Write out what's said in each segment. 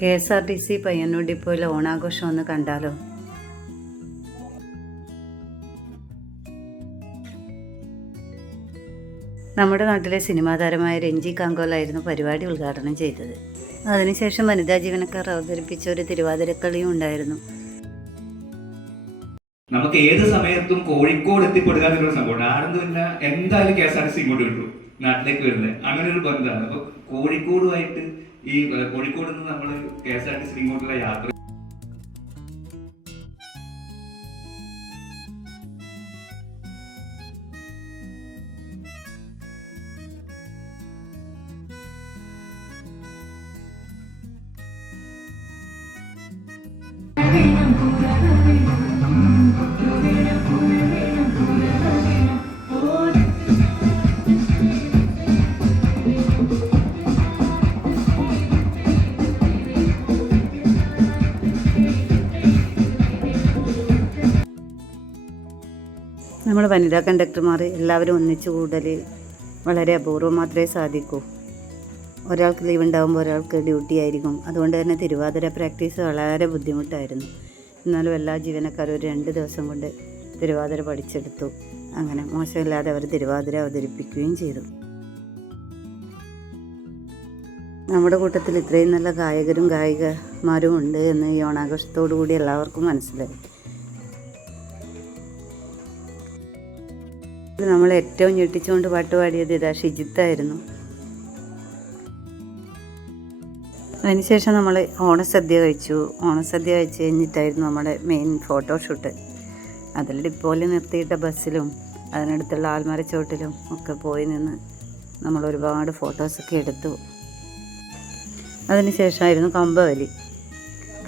KSRTC Payyanur ഡിപ്പോയിലെ ഓണാഘോഷം ഒന്ന് കണ്ടാലോ? നമ്മുടെ നാട്ടിലെ സിനിമാ താരമായ രഞ്ജി കാങ്കോലായിരുന്നു പരിപാടി ഉദ്ഘാടനം ചെയ്തത്. അതിനുശേഷം വനിതാ ജീവനക്കാർ അവതരിപ്പിച്ച ഒരു തിരുവാതിരക്കളിയും ഉണ്ടായിരുന്നു. നമുക്ക് ഏത് സമയത്തും കോഴിക്കോട് എത്തിപ്പെടുക എന്നുള്ള സംഭവം ആരെന്ന് പിന്നെ എന്തായാലും KSRTC ഇങ്ങോട്ട് കിട്ടും, നാട്ടിലേക്ക് വരുന്നത് അങ്ങനെ ഒരു ബന്ധമാണ്. അപ്പൊ കോഴിക്കോടുമായിട്ട് ഈ കോഴിക്കോട് നിന്ന് നമ്മൾ KSRTC ഇങ്ങോട്ടുള്ള യാത്ര നമ്മൾ വനിതാ കണ്ടക്ടർമാർ എല്ലാവരും ഒന്നിച്ചു കൂടൽ വളരെ അപൂർവം മാത്രമേ സാധിക്കൂ. ഒരാൾക്ക് ലീവ് ഉണ്ടാകുമ്പോൾ ഒരാൾക്ക് ഡ്യൂട്ടി ആയിരിക്കും. അതുകൊണ്ട് തന്നെ തിരുവാതിര പ്രാക്ടീസ് വളരെ ബുദ്ധിമുട്ടായിരുന്നു. എന്നാലും എല്ലാ ജീവനക്കാരും ഒരു 2 ദിവസം കൊണ്ട് തിരുവാതിര പഠിച്ചെടുത്തു. അങ്ങനെ മോശമില്ലാതെ അവർ തിരുവാതിര അവതരിപ്പിക്കുകയും ചെയ്തു. നമ്മുടെ കൂട്ടത്തിൽ ഇത്രയും നല്ല ഗായകരും ഗായികമാരും ഉണ്ട് എന്ന് ഈ ഓണാഘോഷത്തോടു കൂടി എല്ലാവർക്കും മനസ്സിലായി. നമ്മൾ ഏറ്റവും ഞെട്ടിച്ചുകൊണ്ട് പാട്ട് പാടിയത് ഇതാ ഷിജിത്തായിരുന്നു. അതിനുശേഷം നമ്മൾ ഓണസദ്യ കഴിച്ചു. ഓണസദ്യ കഴിച്ച് കഴിഞ്ഞിട്ടായിരുന്നു നമ്മുടെ മെയിൻ ഫോട്ടോഷൂട്ട്. അതിൽ ഡിപ്പോയിൽ നിർത്തിയിട്ട ബസ്സിലും അതിനടുത്തുള്ള ആൽമരച്ചോട്ടിലും ഒക്കെ പോയി നിന്ന് നമ്മൾ ഒരുപാട് ഫോട്ടോസൊക്കെ എടുത്തു. അതിനുശേഷമായിരുന്നു കമ്പവലി.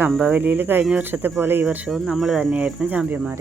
കമ്പവലിയിൽ കഴിഞ്ഞ വർഷത്തെ പോലെ ഈ വർഷവും നമ്മൾ തന്നെയായിരുന്നു ചാമ്പ്യന്മാർ.